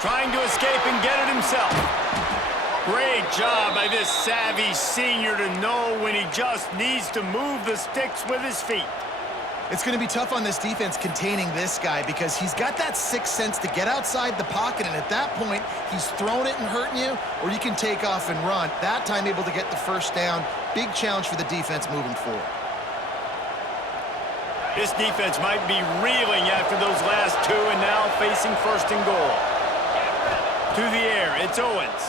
Trying to escape and get it himself. Great job by this savvy senior to know when he just needs to move the sticks with his feet. It's going to be tough on this defense containing this guy because he's got that sixth sense to get outside the pocket, and at that point, he's throwing it and hurting you, or you can take off and run. That time able to get the first down. Big challenge for the defense moving forward. This defense might be reeling after those last two and now facing first and goal. To the air, it's Owens.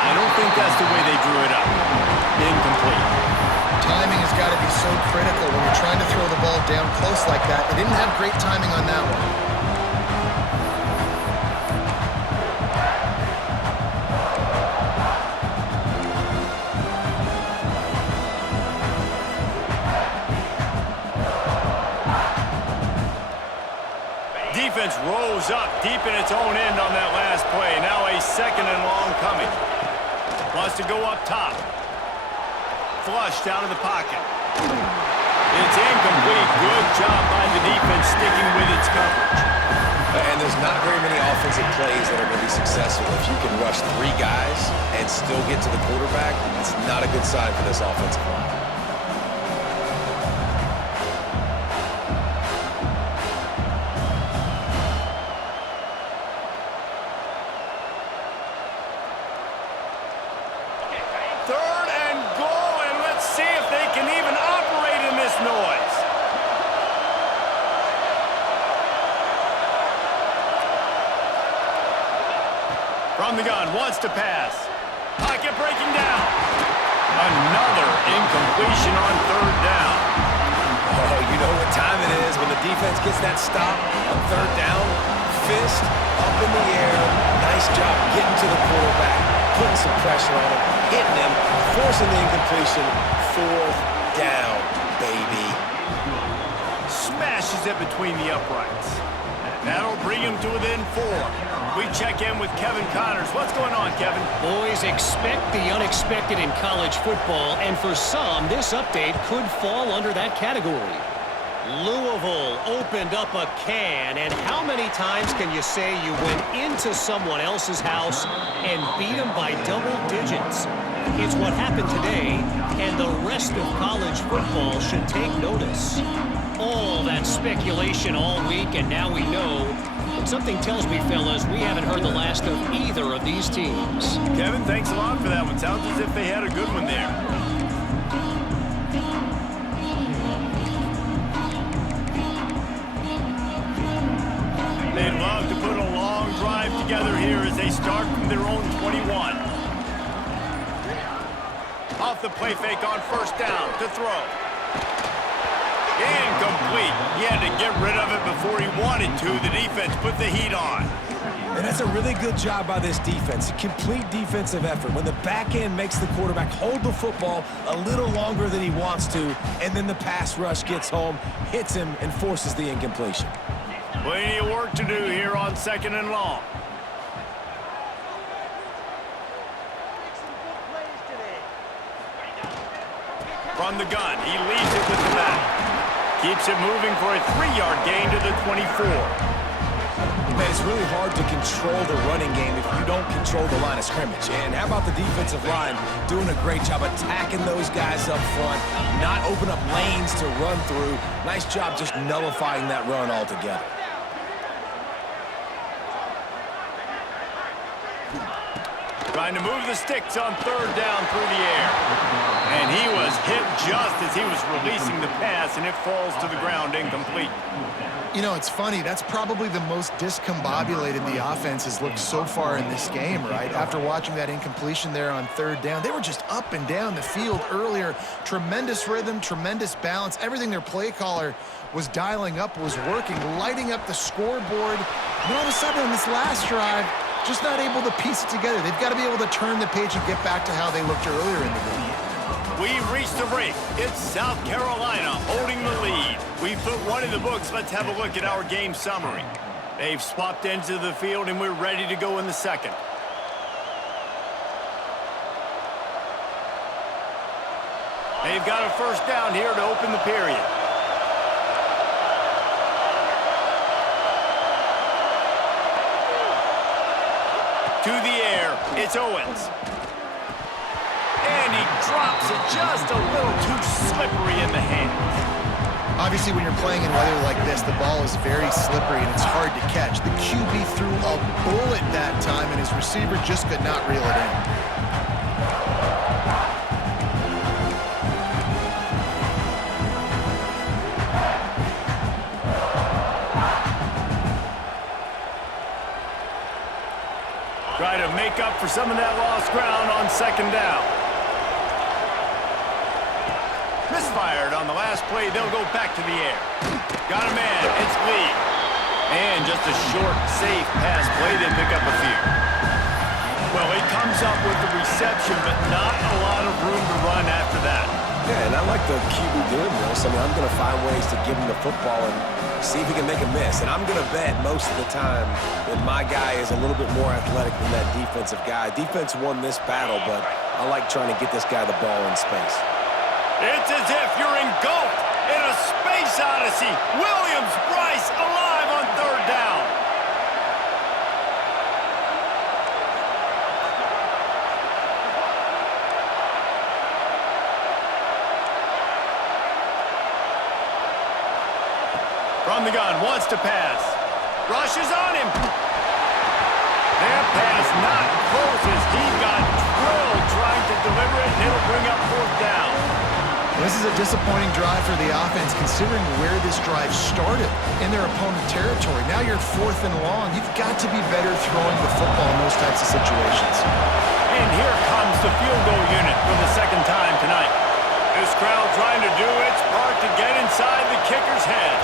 I don't think that's the way they drew it up. Incomplete. Timing has got to be so critical when you're trying to throw the ball down close like that. They didn't have great timing on that one. Defense rose up deep in its own end on that last play. Now a second and long coming. Wants to go up top. Flushed out of the pocket. It's incomplete. Good job by the defense sticking with its coverage. And there's not very many offensive plays that are going to be successful. If you can rush three guys and still get to the quarterback, it's not a good sign for this offensive line. Third and goal, and let's see if they can even operate in this noise. From the gun, wants to pass. Pocket breaking down. Another incompletion on third down. Oh, you know what time it is when the defense gets that stop on third down. Fist up in the air. Nice job getting to the quarterback, putting some pressure on him, hitting him, forcing the incompletion. Fourth down, baby. Smashes it between the uprights. That'll bring him to within 4. We check in with Kevin Connors. What's going on, Kevin? Boys, expect the unexpected in college football, and for some, this update could fall under that category. Louisville opened up a can, and how many times can you say you went into someone else's house and beat them by double digits? It's what happened today, and the rest of college football should take notice. All that speculation all week, and now we know. But something tells me, fellas, we haven't heard the last of either of these teams. Kevin, thanks a lot for that one. Sounds as if they had a good one there. They'd love to put a long drive together here as they start from their own 21. Off the play fake on first down to throw. Incomplete. He had to get rid of it before he wanted to. The defense put the heat on. And that's a really good job by this defense. A complete defensive effort. When the back end makes the quarterback hold the football a little longer than he wants to, and then the pass rush gets home, hits him, and forces the incompletion. Plenty of work to do here on second and long. From the gun, he leaves it with the back. Keeps it moving for a 3-yard gain to the 24. Man, it's really hard to control the running game if you don't control the line of scrimmage. And how about the defensive line doing a great job attacking those guys up front, not open up lanes to run through. Nice job just nullifying that run altogether. Trying to move the sticks on third down through the air. And he was hit just as he was releasing the pass, and it falls to the ground incomplete. You know, it's funny. That's probably the most discombobulated the offense has looked so far in this game, right? After watching that incompletion there on third down, they were just up and down the field earlier. Tremendous rhythm, tremendous balance. Everything their play caller was dialing up was working, lighting up the scoreboard. And all of a sudden, on this last drive, just not able to piece it together. They've got to be able to turn the page and get back to how they looked earlier in the game. We've reached the break. It's South Carolina holding the lead. We've put one in the books. Let's have a look at our game summary. They've swapped ends of the field, and we're ready to go in the second. They've got a first down here to open the period. To the air, it's Owens. And he drops it just a little too slippery in the hands. Obviously, when you're playing in weather like this, the ball is very slippery and it's hard to catch. The QB threw a bullet that time, and his receiver just could not reel it in. Try to make up for some of that lost ground on second down. Misfired on the last play. They'll go back to the air. Got a man. It's Lee. And just a short, safe pass play. They pick up a few. Well, he comes up with the reception, but not a lot of room to run after that. Yeah, and I like the QB doing this. I mean, I'm going to find ways to give him the football and see if he can make a miss. And I'm going to bet most of the time that my guy is a little bit more athletic than that defensive guy. Defense won this battle, but I like trying to get this guy the ball in space. It's as if you're engulfed in a space odyssey. Williams-Brice alive on third down. From the gun, wants to pass. Rushes on him. That pass not close as he got drilled trying to deliver it, and it'll bring up fourth down. This is a disappointing drive for the offense, considering where this drive started in their opponent territory. Now you're at 4th and long. You've got to be better throwing the football in those types of situations. And here comes the field goal unit for the second time tonight. This crowd trying to do its part to get inside the kicker's head.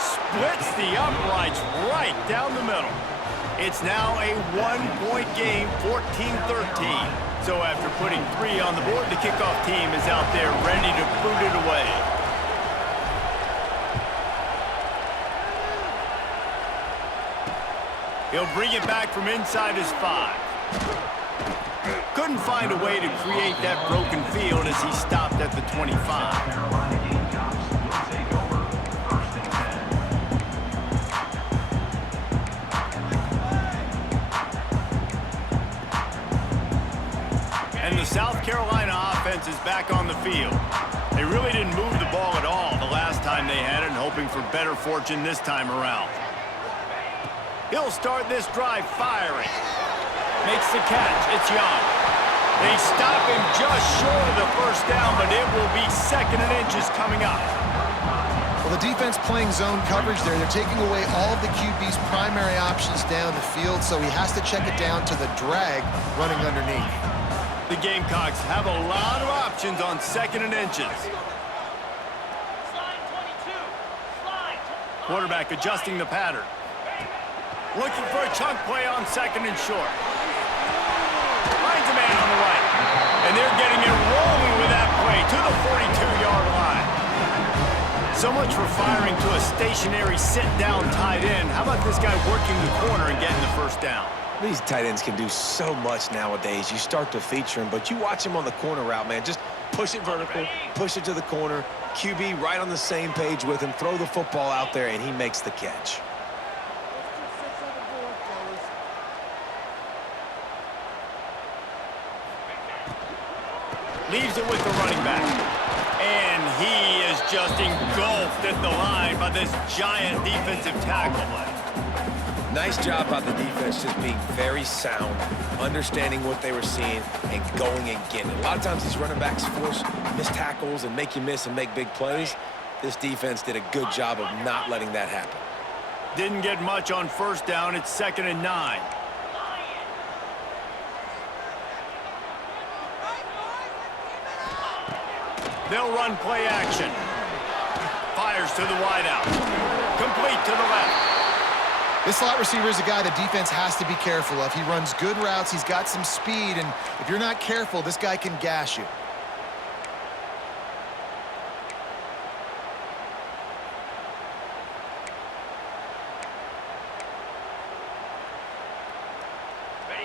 Splits the uprights right down the middle. It's now a one-point game, 14-13. So after putting 3 on the board, the kickoff team is out there ready to boot it away. He'll bring it back from inside his 5. Couldn't find a way to create that broken field as he stopped at the 25. And the South Carolina offense is back on the field. They really didn't move the ball at all the last time they had it, and hoping for better fortune this time around. He'll start this drive firing. Makes the catch. It's Young. They stop him just short of the first down, but it will be 2nd and inches coming up. Well, the defense playing zone coverage there. They're taking away all of the QB's primary options down the field, so he has to check it down to the drag running underneath. The Gamecocks have a lot of options on 2nd and inches. Quarterback adjusting the pattern. Looking for a chunk play on 2nd and short. Finds a man on the right. And they're getting it rolling with that play to the 42-yard line. So much for firing to a stationary sit-down tight end. How about this guy working the corner and getting the first down? These tight ends can do so much nowadays. You start to feature him, but you watch him on the corner route, man. Just push it vertical, push it to the corner. QB right on the same page with him. Throw the football out there, and he makes the catch. Leaves it with the running back. And he is just engulfed at the line by this giant defensive tackle. Nice job by the defense, just being very sound, understanding what they were seeing, and going and getting it. A lot of times these running backs force missed tackles and make you miss and make big plays. This defense did a good job of not letting that happen. Didn't get much on first down. It's 2nd and 9. They'll run play action. Fires to the wideout. Complete to the left. This slot receiver is a guy the defense has to be careful of. He runs good routes. He's got some speed, and if you're not careful, this guy can gash you.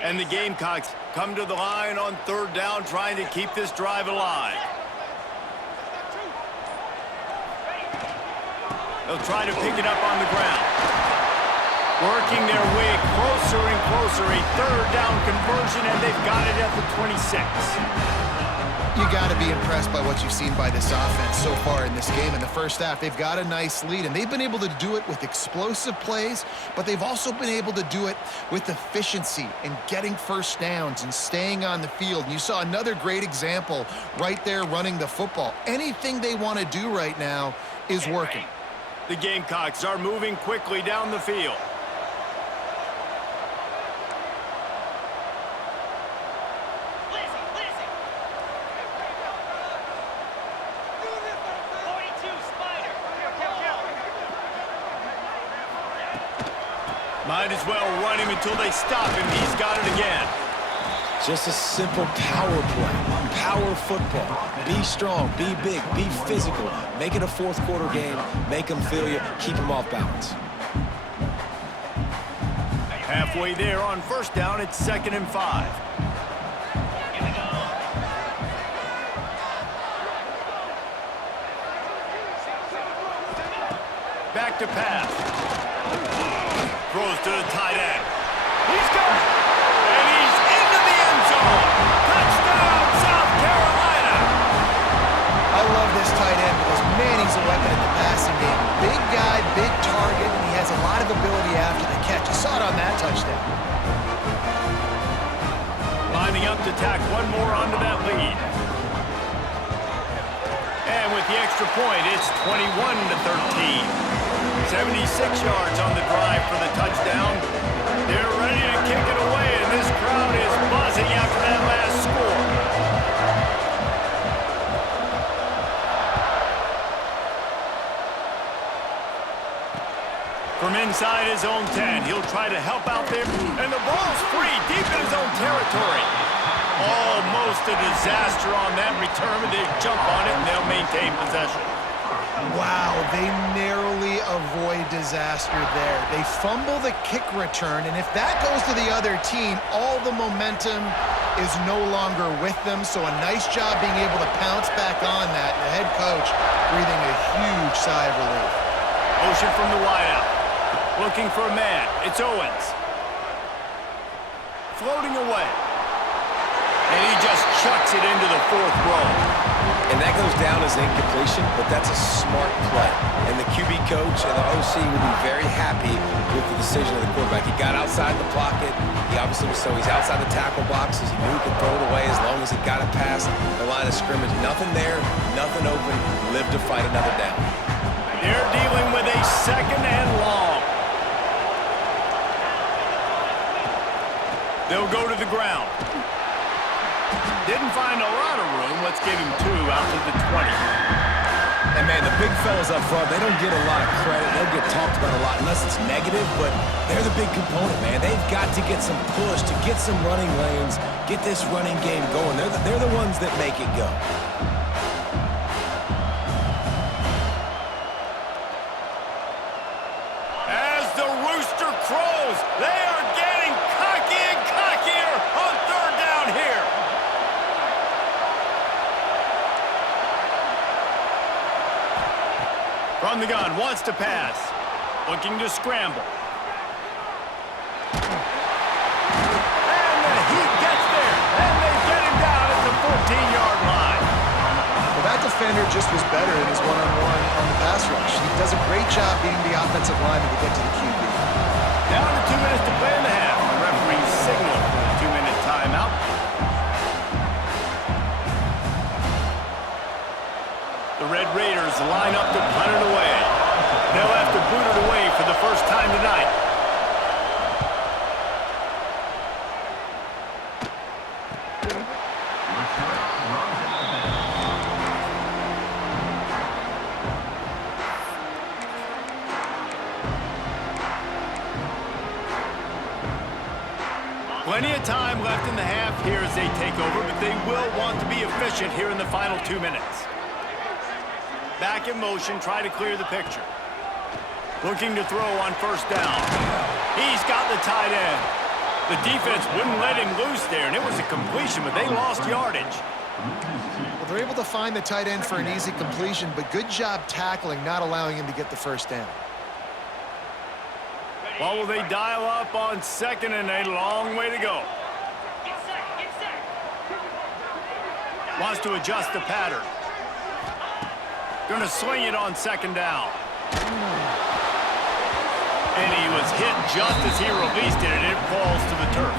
And the Gamecocks come to the line on 3rd down, trying to keep this drive alive. They'll try to pick it up on the ground. Working their way closer and closer, a third down conversion, and they've got it at the 26. You got to be impressed by what you've seen by this offense so far in this game. In the first half, they've got a nice lead, and they've been able to do it with explosive plays, but they've also been able to do it with efficiency and getting first downs and staying on the field. And you saw another great example right there running the football. Anything they want to do right now is working. The Gamecocks are moving quickly down the field. Might as well run him until they stop him. He's got it again. Just a simple power play, power football. Be strong, be big, be physical. Make it a fourth quarter game. Make them feel you. Keep them off balance. Halfway there on first down, it's 2nd and 5. Back to pass. Throws to the tight end. He's got it. And he's into the end zone. Touchdown, South Carolina. I love this tight end because, man, he's a weapon in the passing game. Big guy, big target, and he has a lot of ability after the catch. You saw it on that touchdown. Lining up to tack one more onto that lead. And with the extra point, it's 21-13. 76 yards on the drive for the touchdown. They're ready to kick it away, and this crowd is buzzing after that last score. From inside his own 10, he'll try to help out there, and the ball's free deep in his own territory. Almost a disaster on that return, but they jump on it, and they'll maintain possession. Wow, they narrowly avoid disaster there. They fumble the kick return, and if that goes to the other team, all the momentum is no longer with them. So a nice job being able to pounce back on that. And the head coach breathing a huge sigh of relief. Motion from the wideout. Looking for a man. It's Owens. Floating away. And he just chucks it into the 4th row. And that goes down as incompletion, but that's a smart play. And the QB coach and the OC will be very happy with the decision of the quarterback. He got outside the pocket. He obviously was so he's outside the tackle boxes. He knew he could throw it away as long as he got it past the line of scrimmage. Nothing there, nothing open. Live to fight another down. They're dealing with a 2nd and long. They'll go to the ground. Didn't find a lot of room. Let's give him 2 out to the 20. And, man, the big fellas up front, they don't get a lot of credit. They'll get talked about a lot unless it's negative, but they're the big component, man. They've got to get some push, to get some running lanes, get this running game going. They're the ones that make it go. As the rooster crows, they are getting cocky and cockier on 3rd down here. From the gun, wants to pass. Looking to scramble. And the heat gets there, and they get him down at the 14-yard line. Well, that defender just was better in his one-on-one on the pass rush. He does a great job beating the offensive lineman to get to the QB. Down to 2 minutes to play in the half. The referee signaled for the 2-minute timeout. The Red Raiders line up to punt it away. They'll have to boot it away for the first time tonight. Plenty of time left in the half here as they take over, but they will want to be efficient here in the final 2 minutes. Back in motion, try to clear the picture. Looking to throw on first down. He's got the tight end. The defense wouldn't let him loose there, and it was a completion, but they lost yardage. Well, they're able to find the tight end for an easy completion, but good job tackling, not allowing him to get the first down. Well, will they dial up on second and a long way to go? Wants to adjust the pattern. Going to swing it on second down. And he was hit just as he released it, and it falls to the turf.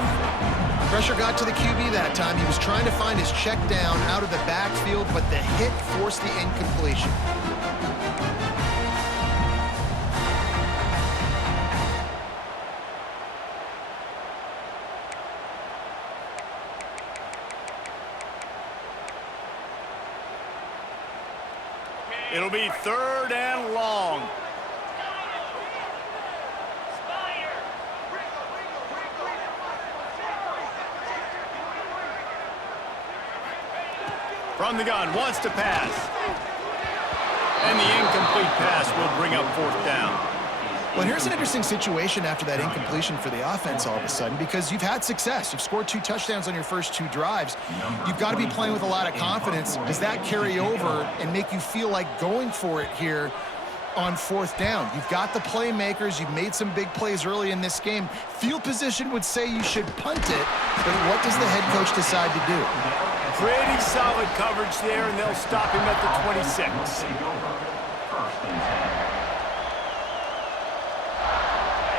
Pressure got to the QB that time. He was trying to find his check down out of the backfield, but the hit forced the incompletion. It'll be third and long. From the gun, wants to pass. And the incomplete pass will bring up fourth down. Well, here's an interesting situation after that incompletion for the offense all of a sudden, because you've had success. You've scored 2 touchdowns on your first 2 drives. You've got to be playing with a lot of confidence. Does that carry over and make you feel like going for it here on fourth down? You've got the playmakers. You've made some big plays early in this game. Field position would say you should punt it, but what does the head coach decide to do? Pretty solid coverage there, and they'll stop him at the 26.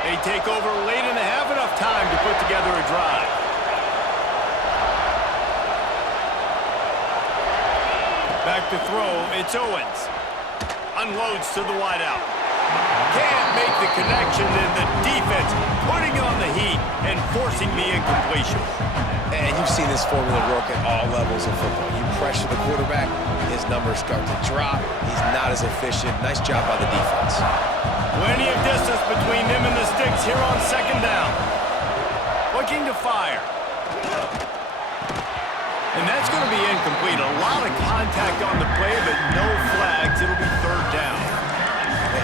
They take over late in the half, enough time to put together a drive. Back to throw, it's Owens. Unloads to the wideout. Can't make the connection, and the defense putting on the heat and forcing the incompletion. And you've seen this formula work at all levels of football. You pressure the quarterback, his numbers start to drop. He's not as efficient. Nice job by the defense. Plenty of distance between them and the sticks here on second down. Looking to fire. And that's going to be incomplete. A lot of contact on the play, but no flags. It'll be third down.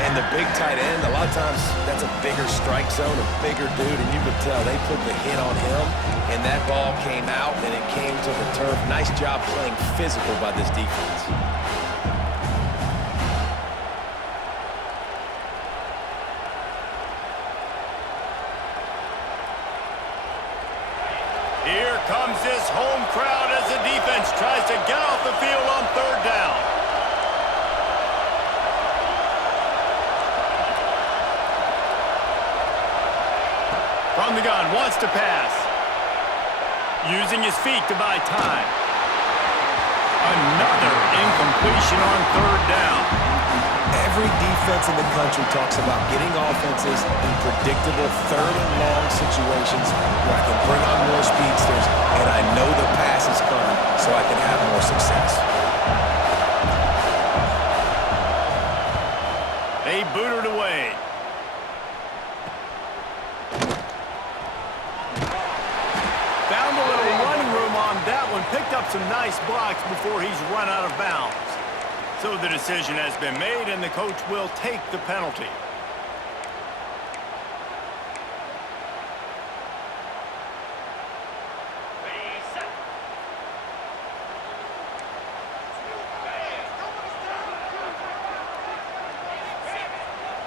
And the big tight end, a lot of times that's a bigger strike zone, a bigger dude, and you could tell they put the hit on him, and that ball came out, and it came to the turf. Nice job playing physical by this defense. Here comes this home crowd as the defense tries to get off the field on third down. From the gun, wants to pass. Using his feet to buy time. Another incompletion on third down. Every defense in the country talks about getting offenses in predictable third and long situations where I can bring on more speedsters and I know the pass is coming so I can have more success. They boot it away. Found a little running room on that one. Picked up some nice blocks before he's run out of bounds. So the decision has been made, and the coach will take the penalty.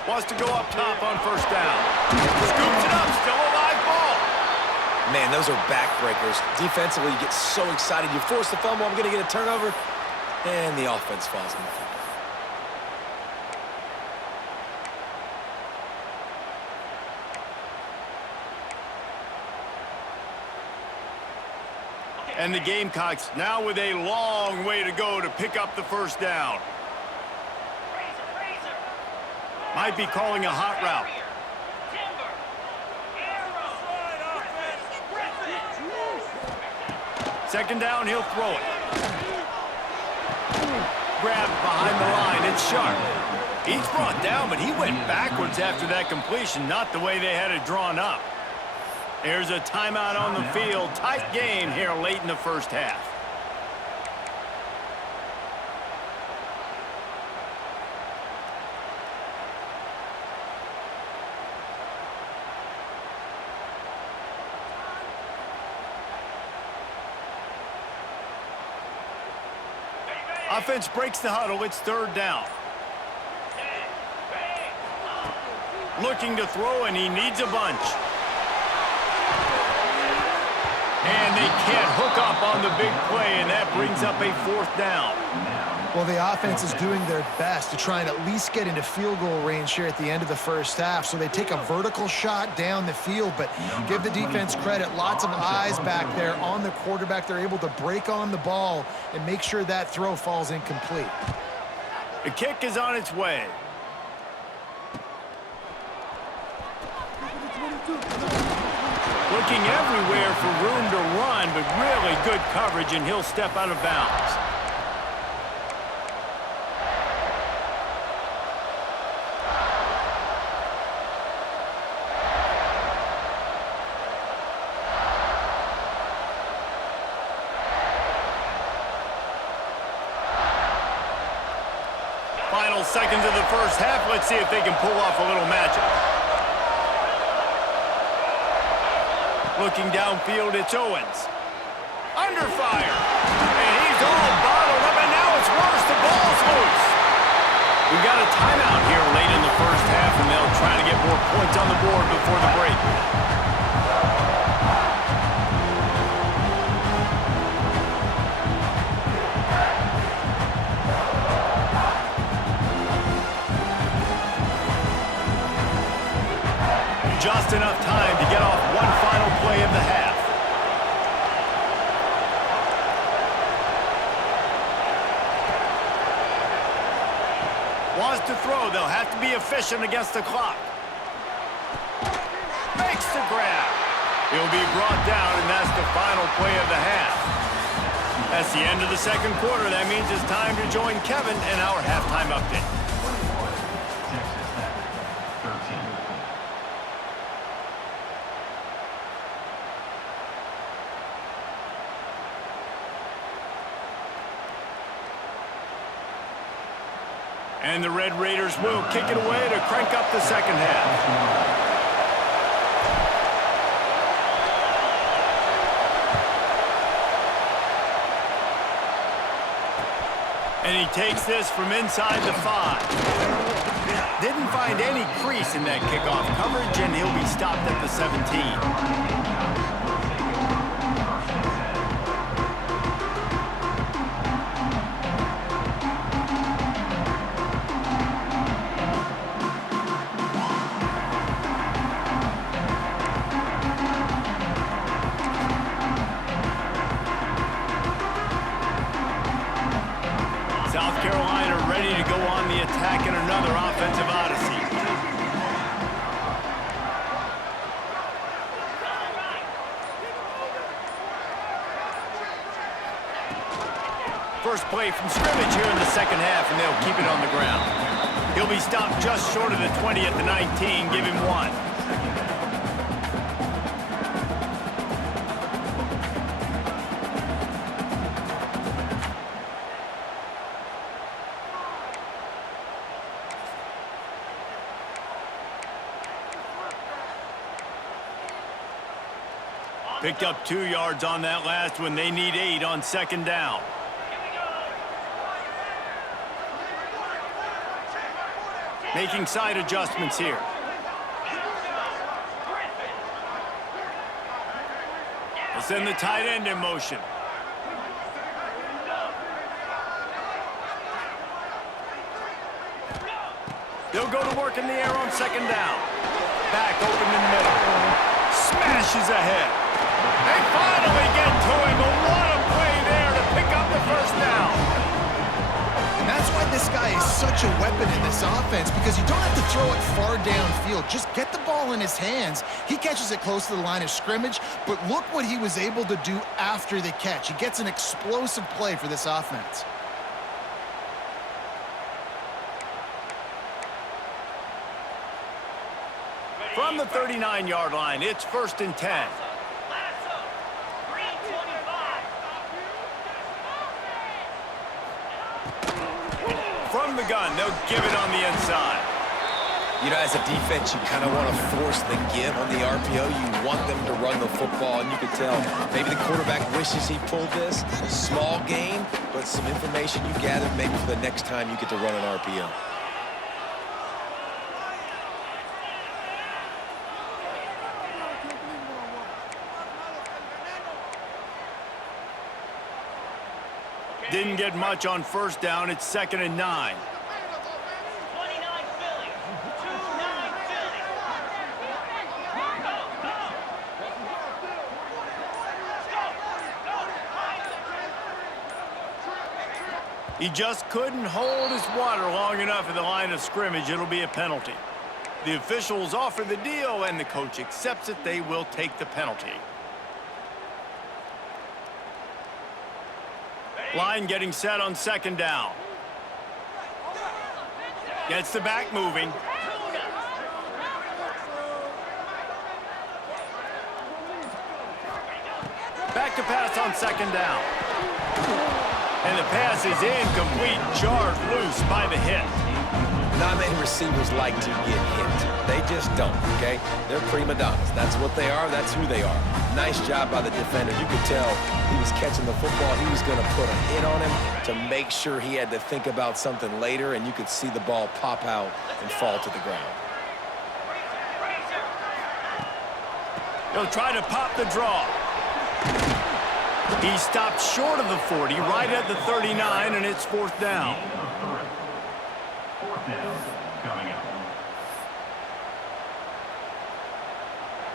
Wants to go up top on first down. Scoops it up, still a live ball. Man, those are backbreakers. Defensively, you get so excited. You force the fumble, I'm going to get a turnover, and the offense falls in the field. And the Gamecocks now with a long way to go to pick up the first down. Might be calling a hot route. Second down, he'll throw it. Grabbed behind the line, it's Sharp. He's brought down, but he went backwards after that completion, not the way they had it drawn up. There's a timeout on the field. Tight game here late in the first half. Offense breaks the huddle. It's third down. Looking to throw, and he needs a bunch. And they can't hook up on the big play, and that brings up a 4th down. Well, the offense is doing their best to try and at least get into field goal range here at the end of the first half. So they take a vertical shot down the field, but give the defense credit. Lots of eyes back there on the quarterback. They're able to break on the ball and make sure that throw falls incomplete. The kick is on its way. Looking everywhere for room to run, but really good coverage, and he'll step out of bounds. Final seconds of the first half. Let's see if they can pull off a little magic. Looking downfield, it's Owens. Under fire. And he's all bottled up, and now it's worse. The ball's loose. We've got a timeout here late in the first half, and they'll try to get more points on the board before the break. Just enough time to get off one final play of the half. Wants to throw. They'll have to be efficient against the clock. Makes the grab. He'll be brought down, and that's the final play of the half. That's the end of the second quarter. That means it's time to join Kevin in our halftime update. And the Red Raiders will kick it away to crank up the second half. And he takes this from inside the 5. Didn't find any crease in that kickoff coverage, and he'll be stopped at the 17. South Carolina ready to go on the attack in another offensive odyssey. First play from scrimmage here in the second half, and they'll keep it on the ground. He'll be stopped just short of the 20 at the 19. Give him 1. Picked up 2 yards on that last one. They need 8 on second down. Making side adjustments here. They'll send the tight end in motion. They'll go to work in the air on second down. Back open in the middle. Smashes ahead. They finally get to him, but what a play there to pick up the first down. And that's why this guy is such a weapon in this offense, because you don't have to throw it far downfield. Just get the ball in his hands. He catches it close to the line of scrimmage, but look what he was able to do after the catch. He gets an explosive play for this offense. From the 39-yard line, it's 1st and 10. From the gun, they'll give it on the inside. You know, as a defense, you kind of want to force the give on the RPO. You want them to run the football, and you can tell maybe the quarterback wishes he pulled this. Small gain, but some information you gather maybe for the next time you get to run an RPO. Didn't get much on first down. It's 2nd and 9. He just couldn't hold his water long enough at the line of scrimmage. It'll be a penalty. The officials offer the deal, and the coach accepts it. They will take the penalty. Line getting set on 2nd down. Gets the back moving. Back to pass on 2nd down. And the pass is incomplete, jarred loose by the hit. Not many receivers like to get hit. They just don't, okay? They're prima donnas. That's what they are. That's who they are. Nice job by the defender. You could tell he was catching the football. He was going to put a hit on him to make sure he had to think about something later, and you could see the ball pop out and fall to the ground. He'll try to pop the draw. He stopped short of the 40, right at the 39, and it's 4th down.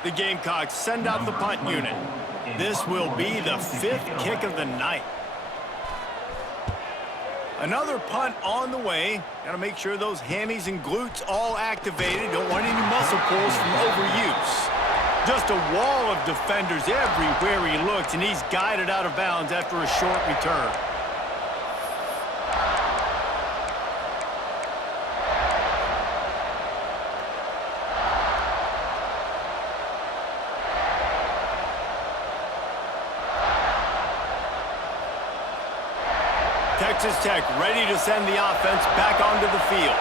The Gamecocks send out the punt unit. This will be the 5th kick of the night. Another punt on the way. Got to make sure those hammies and glutes all activated. Don't want any muscle pulls from overuse. Just a wall of defenders everywhere he looks, and he's guided out of bounds after a short return. Texas Tech ready to send the offense back onto the field.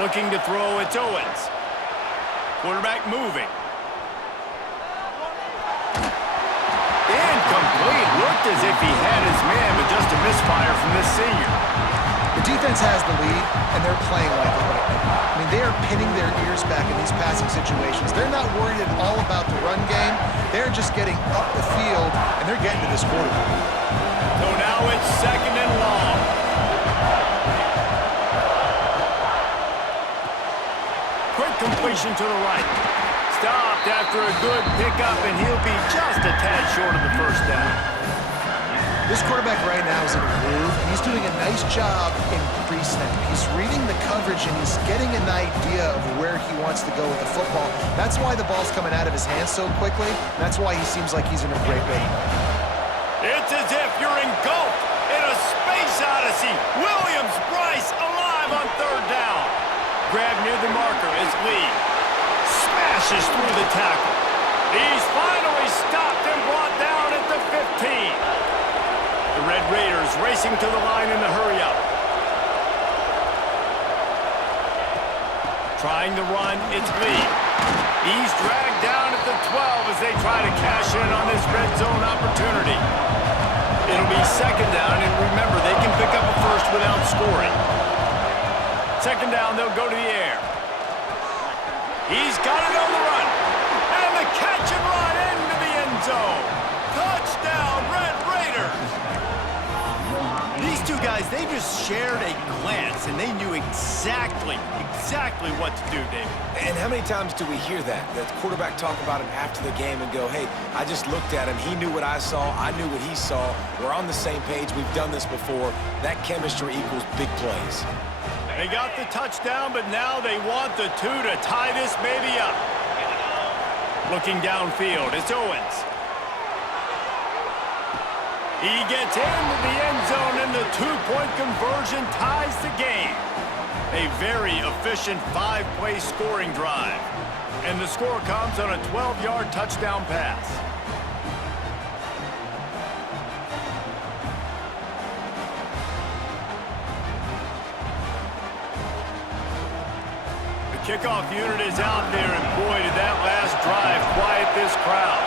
Looking to throw, it's Owens. Quarterback moving. Incomplete. Looked as if he had his man, but just a misfire from this senior. The defense has the lead, and they're playing like it right now. I mean, they are pinning their ears back in these passing situations. They're not worried at all about the run game. They're just getting up the field, and they're getting to this quarterback. So now it's 2nd and long. Quick completion to the right. Stopped after a good pickup, and he'll be just a tad short of the 1st down. This quarterback right now is in a groove, and he's doing a nice job in pre-snap. He's reading the coverage, and he's getting an idea of where he wants to go with the football. That's why the ball's coming out of his hands so quickly. That's why he seems like he's in a great way. It's as if you're engulfed in a space odyssey. Williams Bryce alive on 3rd down. Grab near the marker as Lee smashes through the tackle. He's finally stopped and brought down at the 15. The Red Raiders racing to the line in the hurry-up. Trying to run, it's Lee. He's dragged down at the 12 as they try to cash in on this red zone opportunity. It'll be 2nd down, and remember, they can pick up a first without scoring. 2nd down, they'll go to the air. He's got it on the run. And the catch and run into the end zone. Touchdown, Red Raiders. These two guys, they just shared a glance, and they knew exactly what to do, David. And how many times do we hear that? The quarterback talk about him after the game and go, hey, I just looked at him. He knew what I saw. I knew what he saw. We're on the same page. We've done this before. That chemistry equals big plays. They got the touchdown, but now they want the 2 to tie this baby up. Looking downfield, it's Owens. He gets into the end zone, and the 2-point conversion ties the game. A very efficient 5-play scoring drive. And the score comes on a 12-yard touchdown pass. The kickoff unit is out there, and boy, did that last drive quiet this crowd.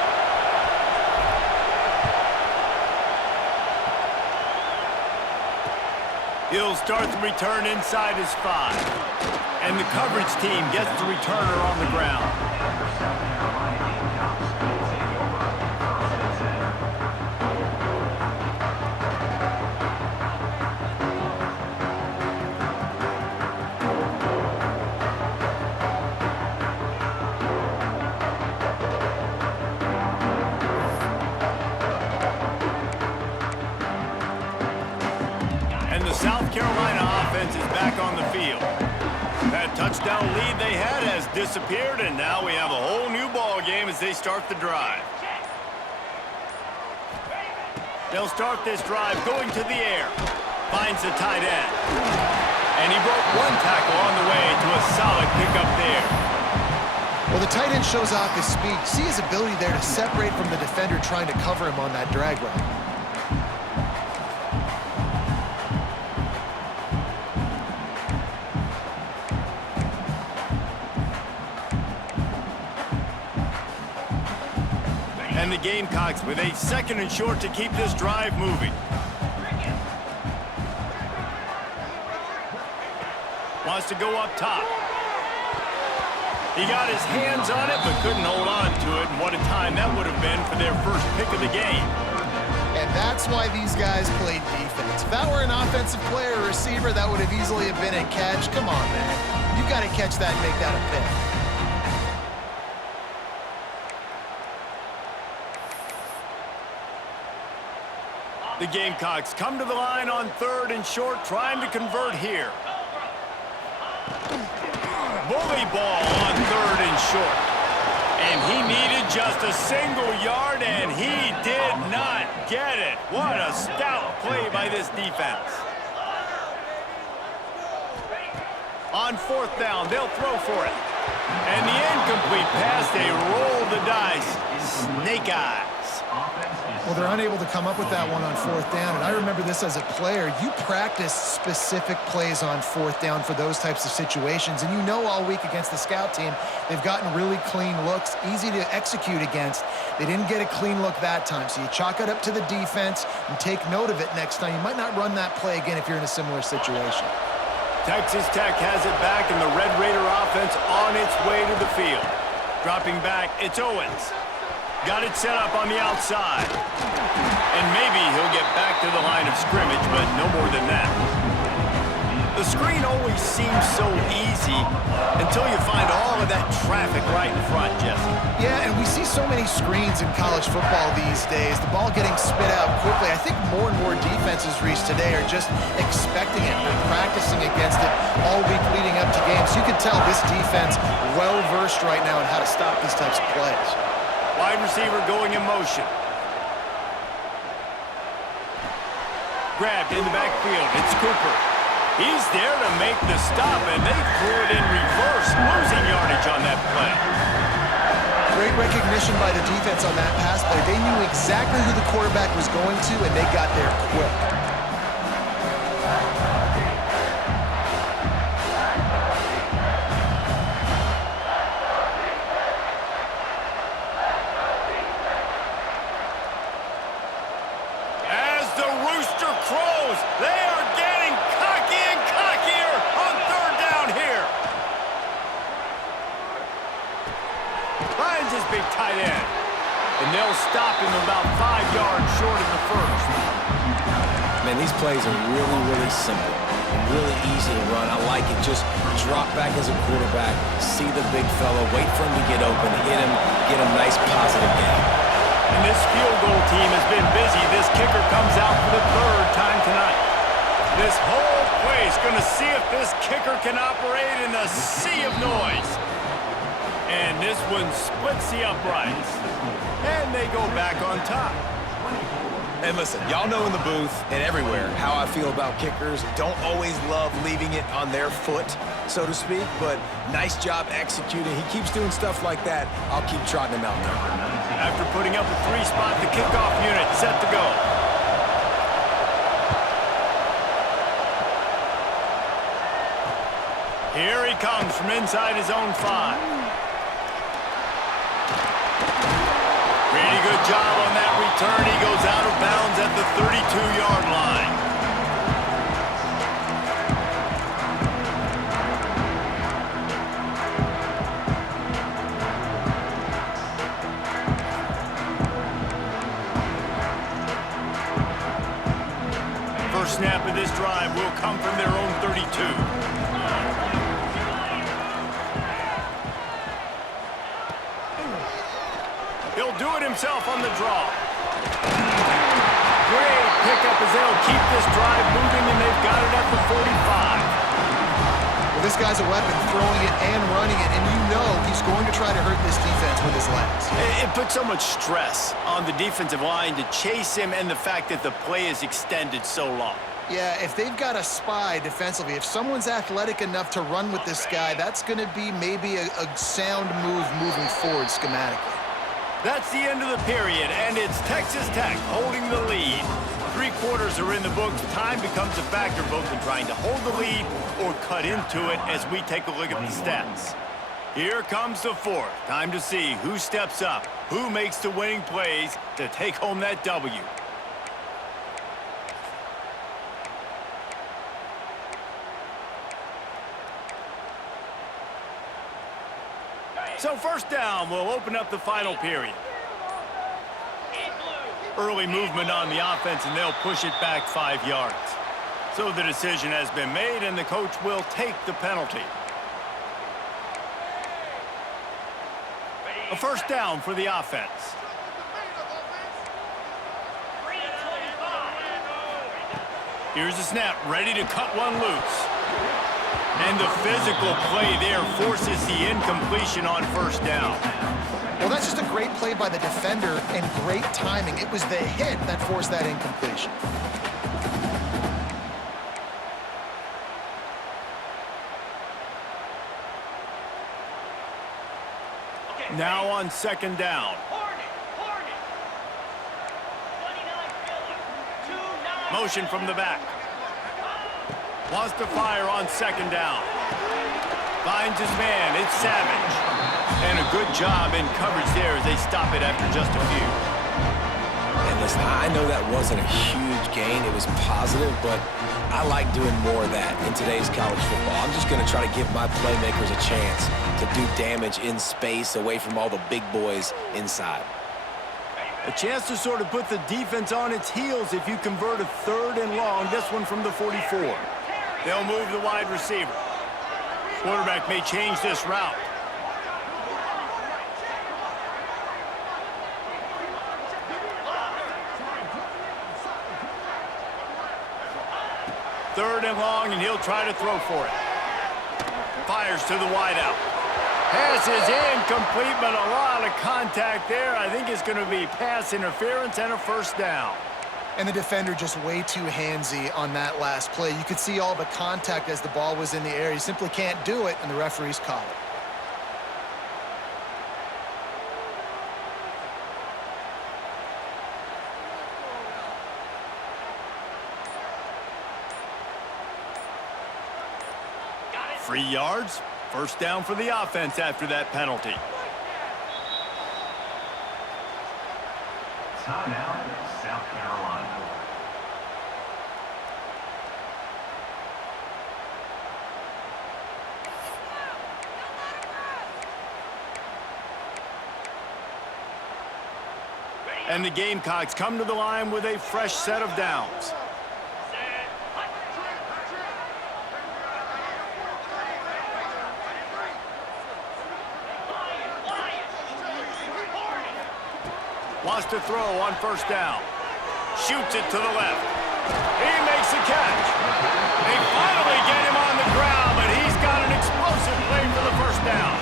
He'll start the return inside his 5. And the coverage team gets the returner on the ground. And the South Carolina offense is back on the field. That touchdown lead they had has disappeared, and now we have a whole new ball game as they start the drive. They'll start this drive going to the air. Finds the tight end. And he broke one tackle on the way to a solid pickup there. Well, the tight end shows off his speed. See his ability there to separate from the defender trying to cover him on that drag route. And the Gamecocks with a 2nd and short to keep this drive moving. Wants to go up top. He got his hands on it, but couldn't hold on to it. And what a time that would have been for their first pick of the game. And that's why these guys played defense. If that were an offensive player or receiver, that would have easily have been a catch. Come on, man. You got to catch that and make that a pick. The Gamecocks come to the line on 3rd and short, trying to convert here. Bully ball on 3rd and short. And he needed just a single yard, and he did not get it. What a stout play by this defense. On 4th down, they'll throw for it. And the incomplete pass, they roll the dice. Snake eyes. Well, they're unable to come up with that one on 4th down, and I remember this as a player. You practice specific plays on 4th down for those types of situations, and you know all week against the scout team, they've gotten really clean looks, easy to execute against. They didn't get a clean look that time, so you chalk it up to the defense and take note of it next time. You might not run that play again if you're in a similar situation. Texas Tech has it back, and the Red Raider offense on its way to the field. Dropping back, it's Owens. Got it set up on the outside. And maybe he'll get back to the line of scrimmage, but no more than that. The screen always seems so easy until you find all of that traffic right in front, Jesse. Yeah, and we see so many screens in college football these days. The ball getting spit out quickly. I think more and more defenses, Reese, today are just expecting it and practicing against it all week leading up to games. You can tell this defense well-versed right now on how to stop these types of plays. Wide receiver going in motion. Grabbed in the backfield. It's Cooper. He's there to make the stop, and they threw it in reverse, losing yardage on that play. Great recognition by the defense on that pass play. They knew exactly who the quarterback was going to, and they got there quick. They are getting cocky and cockier on 3rd down here. Finds his big tight end. And they'll stop him about 5 yards short of the 1st. Man, these plays are really, really simple and really easy to run. I like it. Just drop back as a quarterback, see the big fella, wait for him to get open, hit him, get a nice positive gain. And this field goal team has been busy. This kicker comes out for the 3rd time tonight. This whole play is going to see if this kicker can operate in the sea of noise. And this one splits the uprights. And they go back on top. And listen, y'all know in the booth and everywhere how I feel about kickers. Don't always love leaving it on their foot, so to speak, but nice job executing. He keeps doing stuff like that. I'll keep trotting him out there. After putting up a 3-spot, the kickoff unit set to go. Here he comes from inside his own 5. Pretty good job on that return. He goes out of bounds at the 32-yard line. First snap of this drive will come from their own 32. He'll do it himself on the draw. Great pickup as they'll keep this drive moving, and they've got guy's a weapon, throwing it and running it, and you know he's going to try to hurt this defense with his legs. It puts so much stress on the defensive line to chase him and the fact that the play is extended so long. Yeah, if they've got a spy defensively, if someone's athletic enough to run with this guy, that's going to be maybe a sound move moving forward schematically. That's the end of the period, and it's Texas Tech holding the lead. 3 quarters are in the books. Time becomes a factor both in trying to hold the lead or cut into it as we take a look at the stats. Here comes the fourth. Time to see who steps up, who makes the winning plays to take home that W. So first down will open up the final period. Early movement on the offense, and they'll push it back 5 yards. So the decision has been made, and the coach will take the penalty. A first down for the offense. Here's the snap, ready to cut one loose. And the physical play there forces the incompletion on first down. Well, that's just a great play by the defender and great timing. It was the hit that forced that incompletion. Now on second down. Motion from the back. Wants to fire on second down. Finds his man. It's Savage. And a good job in coverage there as they stop it after just a few. And listen, I know that wasn't a huge gain. It was positive, but I like doing more of that in today's college football. I'm just going to try to give my playmakers a chance to do damage in space away from all the big boys inside. A chance to sort of put the defense on its heels if you convert a 3rd and long. This one from the 44. They'll move the wide receiver. Quarterback may change this route. Third and long, and he'll try to throw for it. Fires to the wideout. Pass is incomplete, but a lot of contact there. I think it's going to be pass interference and a first down. And the defender just way too handsy on that last play. You could see all the contact as the ball was in the air. You simply can't do it, and the referees call it. Free yards. First down for the offense after that penalty. Timeout, South Carolina. And the Gamecocks come to the line with a fresh set of downs. Wants to throw on first down. Shoots it to the left. He makes the catch. They finally get him on the ground, but he's got an explosive play for the first down.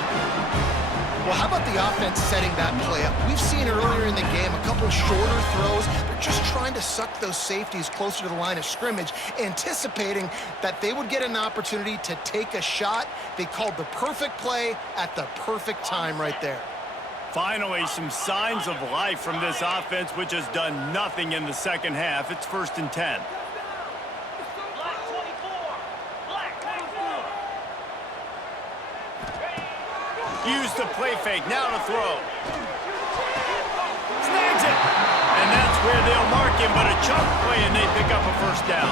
Well, how about the offense setting that play up? We've seen earlier in the game a couple shorter throws. They're just trying to suck those safeties closer to the line of scrimmage, anticipating that they would get an opportunity to take a shot. They called the perfect play at the perfect time right there. Finally, some signs of life from this offense, which has done nothing in the second half. It's 1st and 10. Use the play fake, now to throw. Snags it! And that's where they'll mark him, but a chunk play and they pick up a first down.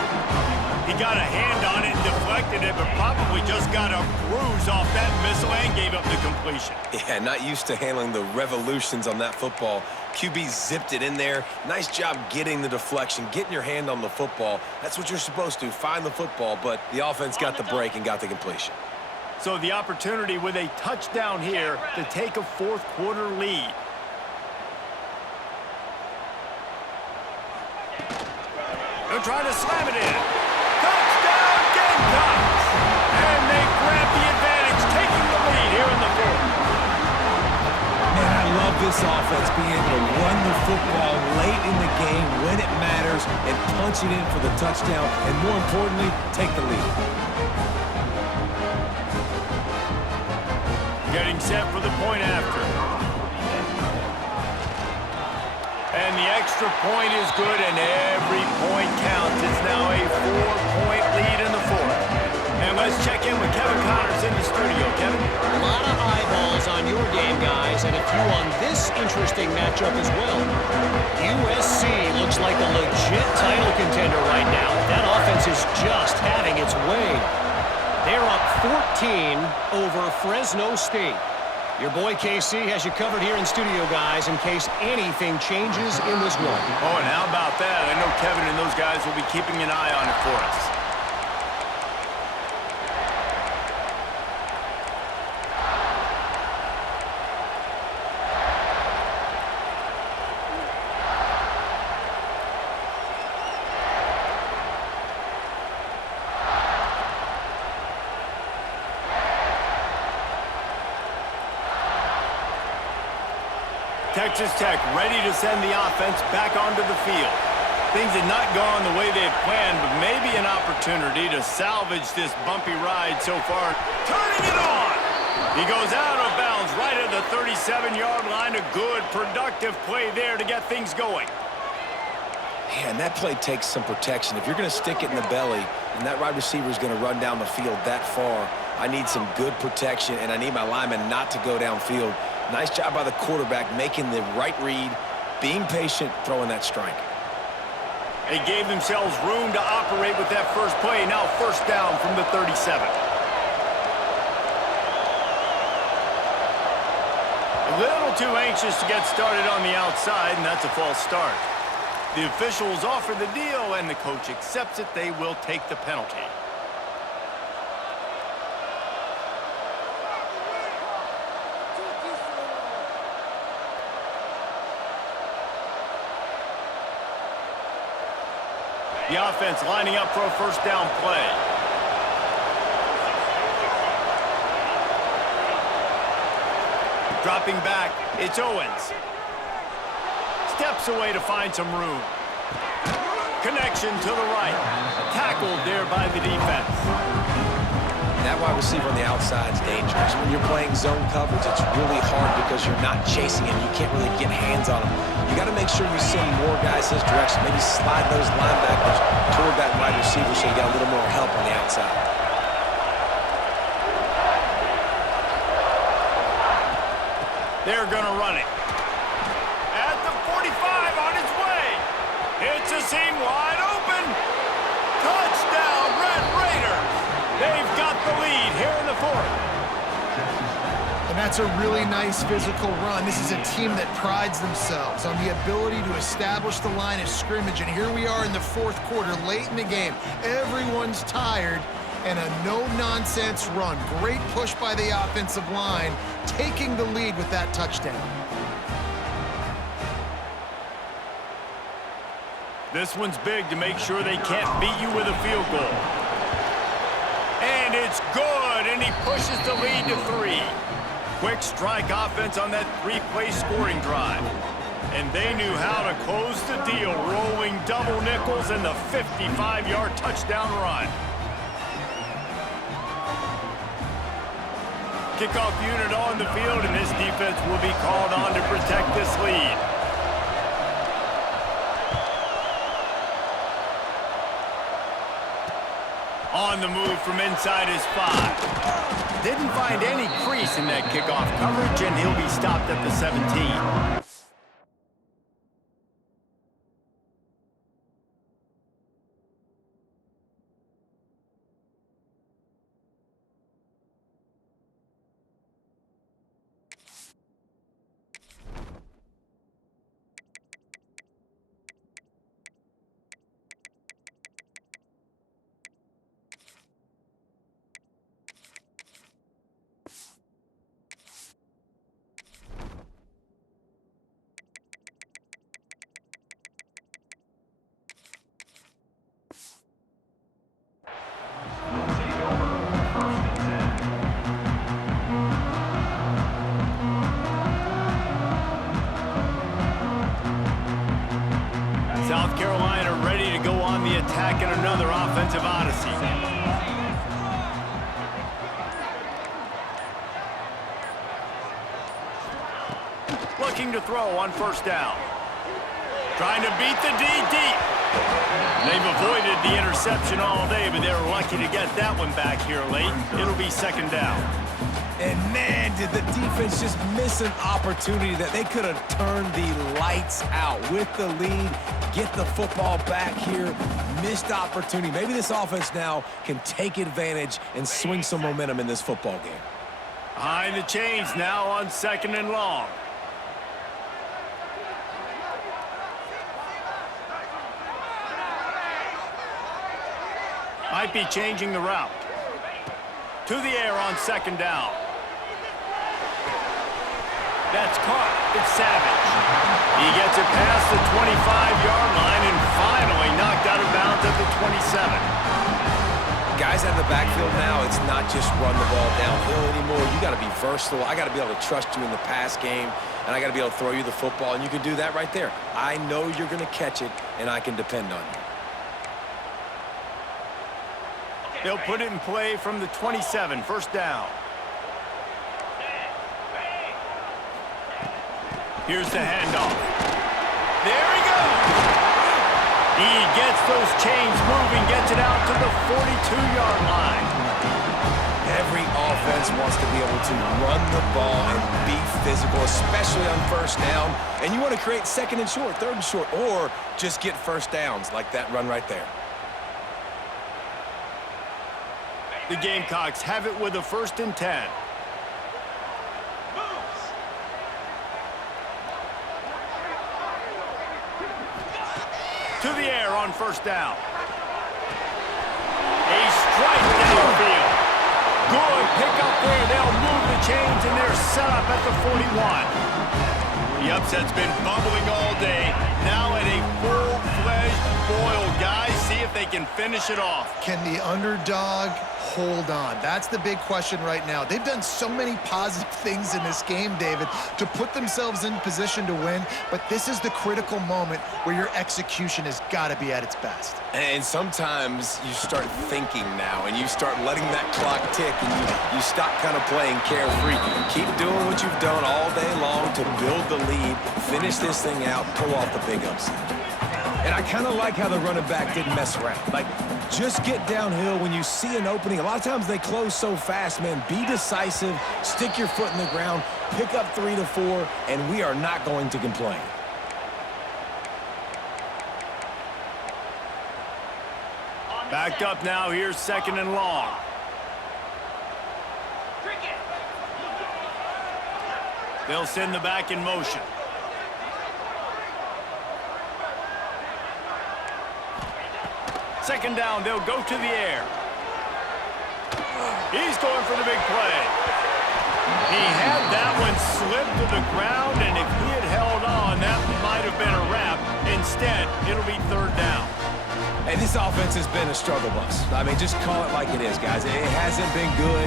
He got a hand on it and deflected it, but probably just got a bruise off that missile and gave up the completion. Yeah, not used to handling the revolutions on that football. QB zipped it in there. Nice job getting the deflection, getting your hand on the football. That's what you're supposed to, find the football, but the offense got the break and got the completion. So the opportunity with a touchdown here to take a 4th quarter lead. They're trying to slam it in. Touchdown, Gamecocks! And they grab the this offense being able to run the football late in the game when it matters and punch it in for the touchdown, and more importantly, take the lead. Getting set for the point after. And the extra point is good, and every point counts. It's now a 4-point lead in the fourth. And let's check in with Kevin Connors in the studio. Kevin? A lot of eyeballs on your game, guys, and a few on this interesting matchup as well. USC looks like a legit title contender right now. That offense is just having its way. They're up 14 over Fresno State. Your boy KC has you covered here in studio, guys, in case anything changes in this one. Oh, and how about that? I know Kevin and those guys will be keeping an eye on it for us. Texas Tech ready to send the offense back onto the field. Things had not gone the way they had planned, but maybe an opportunity to salvage this bumpy ride so far. Turning it on! He goes out of bounds right at the 37-yard line. A good, productive play there to get things going. Man, that play takes some protection. If you're going to stick it in the belly and that wide receiver is going to run down the field that far, I need some good protection, and I need my lineman not to go downfield. Nice job by the quarterback making the right read, being patient, throwing that strike. They gave themselves room to operate with that first play. Now first down from the 37. A little too anxious to get started on the outside, and that's a false start. The officials offer the deal, and the coach accepts it. They will take the penalty. The offense lining up for a first down play. Dropping back, it's Owens. Steps away to find some room. Connection to the right. Tackled there by the defense. That wide receiver on the outside is dangerous. When you're playing zone coverage, it's really hard because you're not chasing him. You can't really get hands on him. You got to make sure you send more guys his direction. Maybe slide those linebackers toward that wide receiver so you got a little more help on the outside. They're going to run it. At the 45 on its way. It's a seam wide open. Touchdown, Red Raiders. They've got the lead here in the fourth. And that's a really nice physical run. This is a team that prides themselves on the ability to establish the line of scrimmage. And here we are in the fourth quarter, late in the game. Everyone's tired, and a no-nonsense run. Great push by the offensive line, taking the lead with that touchdown. This one's big to make sure they can't beat you with a field goal. And it's good, and he pushes the lead to 3. Quick strike offense on that 3-play scoring drive. And they knew how to close the deal, rolling double nickels and the 55-yard touchdown run. Kickoff unit on the field, and this defense will be called on to protect this lead. On the move from inside his 5. Didn't find any crease in that kickoff coverage, and he'll be stopped at the 17. back in another offensive odyssey. Looking to throw on first down. Trying to beat the D deep. They've avoided the interception all day, but they're lucky to get that one back here late. It'll be second down. And man, did the defense just miss an opportunity that they could have turned the lights out with the lead, get the football back here. Missed opportunity. Maybe this offense now can take advantage and swing some momentum in this football game. Behind the chains now on second and long. Might be changing the route. To the air on second down. That's caught. It's Savage. He gets it past the 25-yard line and finally knocked out of bounds at the 27. Guys out of the backfield now, it's not just run the ball downhill anymore. You got to be versatile. I got to be able to trust you in the pass game, and I got to be able to throw you the football, and you can do that right there. I know you're going to catch it, and I can depend on you. They'll put it in play from the 27, first down. Here's the handoff. There he goes. He gets those chains moving, gets it out to the 42-yard line. Every offense wants to be able to run the ball and be physical, especially on first down. And you want to create second and short, third and short, or just get first downs like that run right there. The Gamecocks have it with a 1st and 10. To the air on first down. A strike downfield. Good pickup there. They'll move the chains, and they're set up at the 41. The upset's been bubbling all day. Now at a full-fledged boil, guys. See if they can finish it off. Can the underdog hold on? That's the big question right now. They've done so many positive things in this game, David, to put themselves in position to win, but this is the critical moment where your execution has got to be at its best. And sometimes you start thinking now, and you start letting that clock tick, and you stop kind of playing carefree. Keep doing what you've done all day long to build the lead, finish this thing out, pull off the big upset. And I kind of like how the running back didn't mess around. Like, just get downhill when you see an opening. A lot of times they close so fast, man. Be decisive, stick your foot in the ground, pick up 3 to 4, and we are not going to complain. Backed up now, here's second and long. They'll send the back in motion. Second down, they'll go to the air. He's going for the big play. He had that one slip to the ground, and if he had held on, that might have been a wrap. Instead, it'll be third down. Hey, this offense has been a struggle bus. I mean, just call it like it is, guys. It hasn't been good,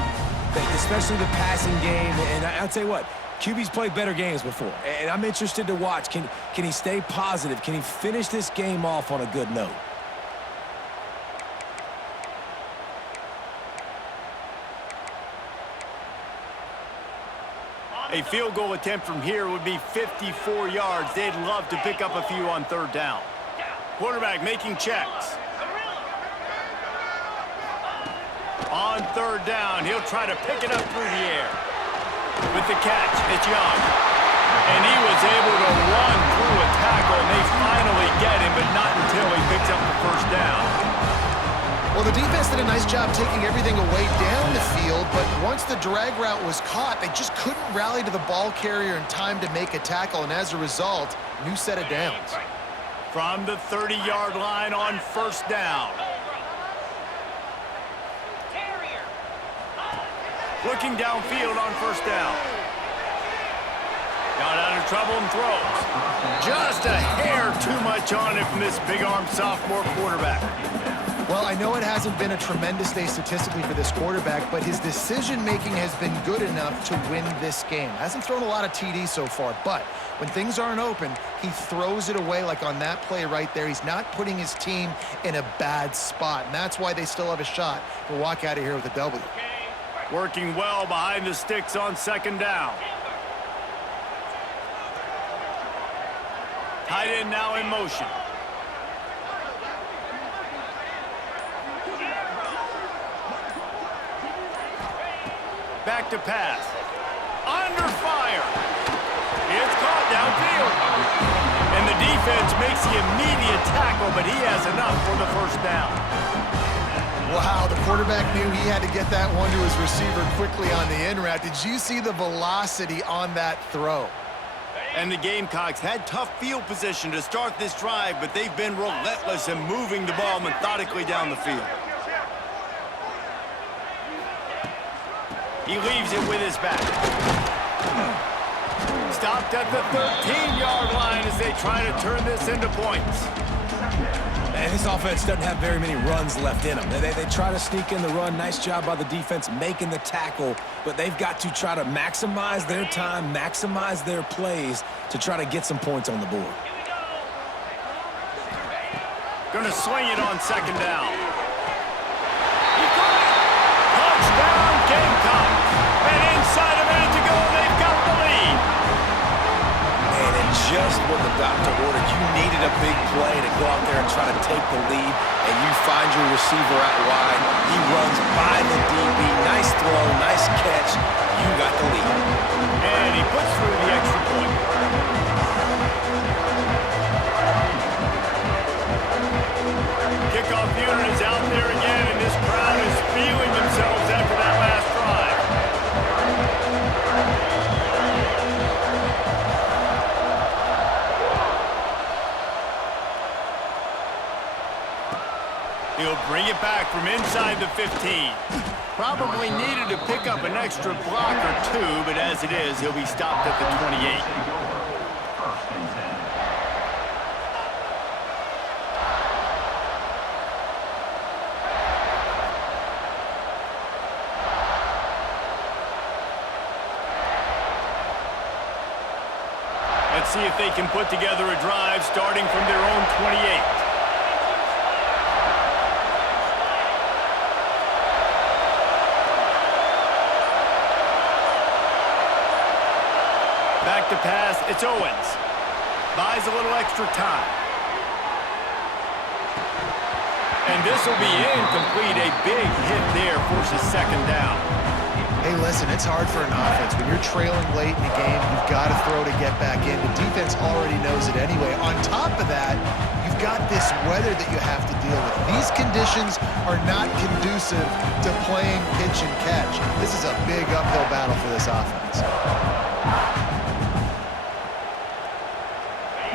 especially the passing game. And I'll tell you what, QB's played better games before. And I'm interested to watch. Can he stay positive? Can he finish this game off on a good note? A field goal attempt from here would be 54 yards. They'd love to pick up a few on third down. Quarterback making checks. On third down, he'll try to pick it up through the air. With the catch, it's Young. And he was able to run through a tackle, and they finally get him, but not until he picks up the first down. Well, the defense did a nice job taking everything away down the field, but once the drag route was caught, they just couldn't rally to the ball carrier in time to make a tackle, and as a result, new set of downs. From the 30-yard line on first down. Looking downfield on first down. Got out of trouble and throws. Just a hair too much on it from this big-armed sophomore quarterback. Well, I know it hasn't been a tremendous day statistically for this quarterback, but his decision-making has been good enough to win this game. Hasn't thrown a lot of TDs so far, but when things aren't open, he throws it away like on that play right there. He's not putting his team in a bad spot, and that's why they still have a shot to walk out of here with a W. Working well behind the sticks on second down. Tight end now in motion. Back to pass. Under fire. It's caught downfield. And the defense makes the immediate tackle, but he has enough for the first down. Wow, the quarterback knew he had to get that one to his receiver quickly on the in route. Did you see the velocity on that throw? And the Gamecocks had tough field position to start this drive, but they've been relentless in moving the ball methodically down the field. He leaves it with his back. Stopped at the 13-yard line as they try to turn this into points. And this offense doesn't have very many runs left in them. They try to sneak in the run. Nice job by the defense making the tackle, but they've got to try to maximize their time, maximize their plays to try to get some points on the board. Gonna swing it on second down. He got it! Touchdown Gamecocks! And inside a minute to go, they've got the lead. And just what the doctor ordered, you needed a big play to go out there and try to take the lead, and you find your receiver out wide. He runs by the DB. Nice throw, nice catch. You got the lead. And he puts through the extra point. Kickoff unit is out there again, and this crowd is feeling themselves after that last drive. He'll bring it back from inside the 15. Probably needed to pick up an extra block or two, but as it is, he'll be stopped at the 28. First and 10. Let's see if they can put together a drive starting from their own 28. Back to pass, it's Owens. Buys a little extra time. And this will be incomplete. A big hit there forces second down. Hey, listen, it's hard for an offense. When you're trailing late in the game, you've got to throw to get back in. The defense already knows it anyway. On top of that, you've got this weather that you have to deal with. These conditions are not conducive to playing pitch and catch. This is a big uphill battle for this offense.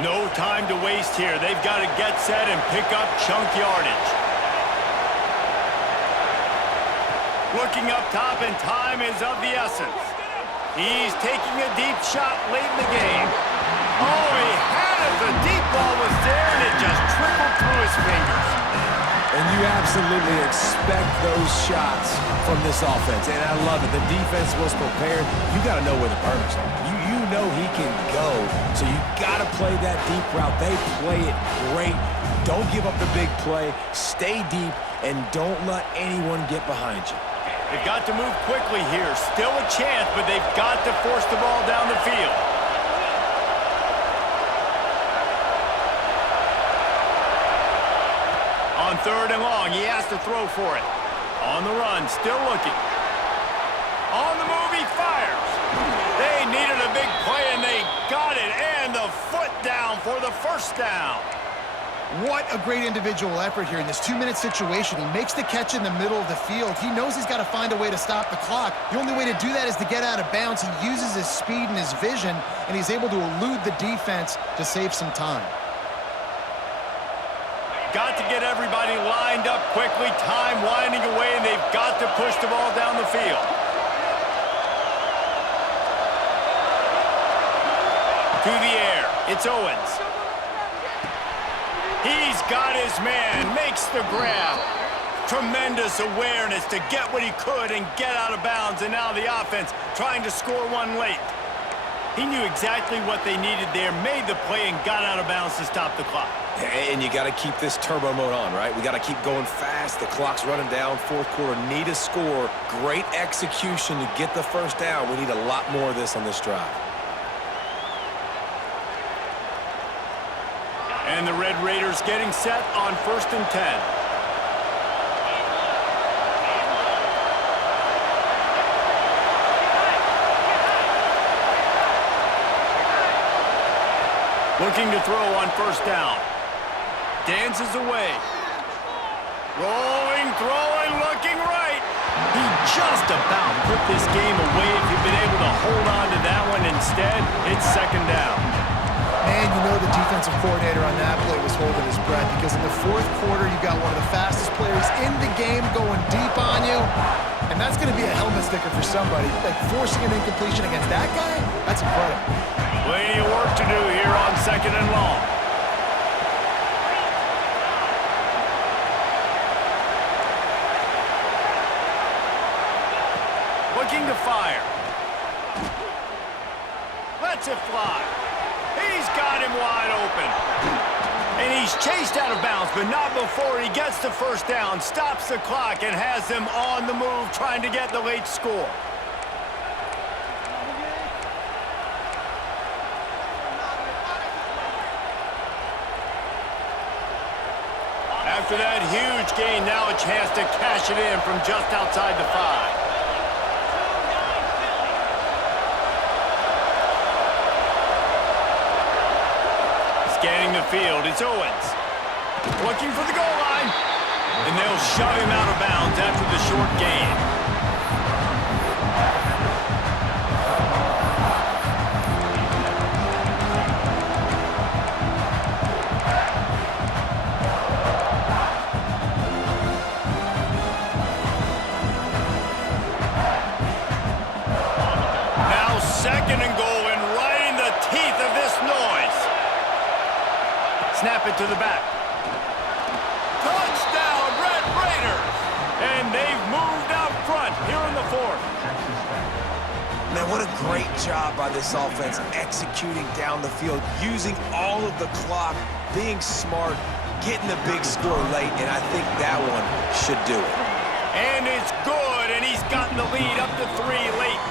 No time to waste here. They've got to get set and pick up chunk yardage. Looking up top, and time is of the essence. He's taking a deep shot late in the game. Oh, he had it. The deep ball was there, and it just trickled through his fingers. And you absolutely expect those shots from this offense, and I love it. The defense was prepared. You got to know where the burners are. You know he can go, so you got to play that deep route. They play it great. Don't give up the big play. Stay deep, and don't let anyone get behind you. They've got to move quickly here. Still a chance, but they've got to force the ball down the field. On third and long, he has to throw for it. On the run, still looking. On the move, he fires. They needed a big play, and they got it. And the foot down for the first down. What a great individual effort here in this 2-minute situation. He makes the catch in the middle of the field. He knows he's got to find a way to stop the clock. The only way to do that is to get out of bounds. He uses his speed and his vision, and he's able to elude the defense to save some time. Got to get everybody lined up quickly. Time winding away, and they've got to push the ball down the field. To the air. It's Owens. He's got his man, makes the grab. Tremendous awareness to get what he could and get out of bounds, and now the offense trying to score one late. He knew exactly what they needed there, made the play, and got out of bounds to stop the clock. And you got to keep this turbo mode on, right? We got to keep going fast. The clock's running down. Fourth quarter, need a score. Great execution to get the first down. We need a lot more of this on this drive. And the Red Raiders getting set on 1st and 10. Looking to throw on 1st down. Dances away. Rolling, throwing, looking right. He just about put this game away if he'd been able to hold on to that one. Instead, it's 2nd down. Man, you know the defensive coordinator on that play was holding his breath, because in the 4th quarter, you got one of the fastest players in the game going deep on you, and that's going to be a helmet sticker for somebody. Like, forcing an incompletion against that guy, that's incredible. Plenty of work to do here on 2nd and long. Looking to fire. Lets it fly. He's got him wide open. And he's chased out of bounds, but not before he gets the 1st down, stops the clock, and has them on the move trying to get the late score. After that huge gain, now a chance to cash it in from just outside the 5. Scanning the field, it's Owens. Looking for the goal line. And they'll shove him out of bounds after the short gain. Now 2nd and goal, and right in the teeth of this noise. Snap it to the back. Touchdown, Red Raiders! And they've moved out front here in the 4th. Man, what a great job by this offense executing down the field, using all of the clock, being smart, getting the big score late, and I think that one should do it. And it's good, and he's gotten the lead up to 3 late.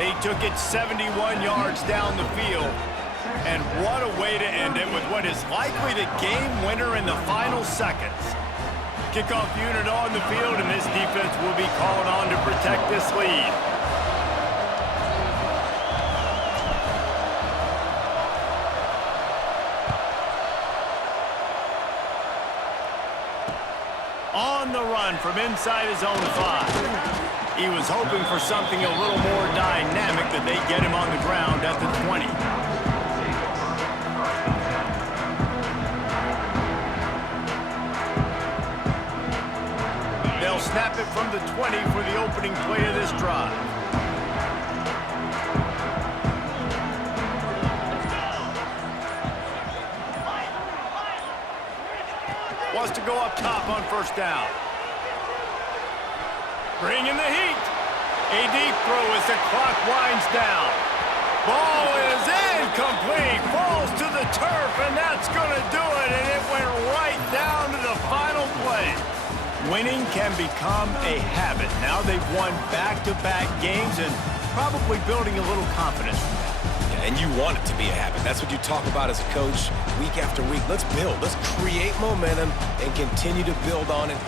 They took it 71 yards down the field. And what a way to end it with what is likely the game winner in the final seconds. Kickoff unit on the field, and this defense will be called on to protect this lead. On the run from inside his own 5. He was hoping for something a little more dynamic, that they get him on the ground at the 20. They'll snap it from the 20 for the opening play of this drive. Wants to go up top on 1st down. Bringing the heat. A deep throw as the clock winds down. Ball is incomplete. Falls to the turf, and that's going to do it. And it went right down to the final play. Winning can become a habit. Now they've won back-to-back games and probably building a little confidence from that. And you want it to be a habit. That's what you talk about as a coach week after week. Let's build. Let's create momentum and continue to build on it.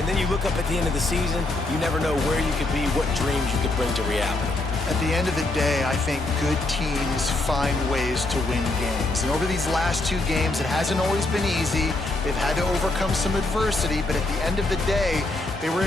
And then you look up at the end of the season, you never know where you could be, what dreams you could bring to reality. At the end of the day, I think good teams find ways to win games. And over these last 2 games, it hasn't always been easy. They've had to overcome some adversity, but at the end of the day, they were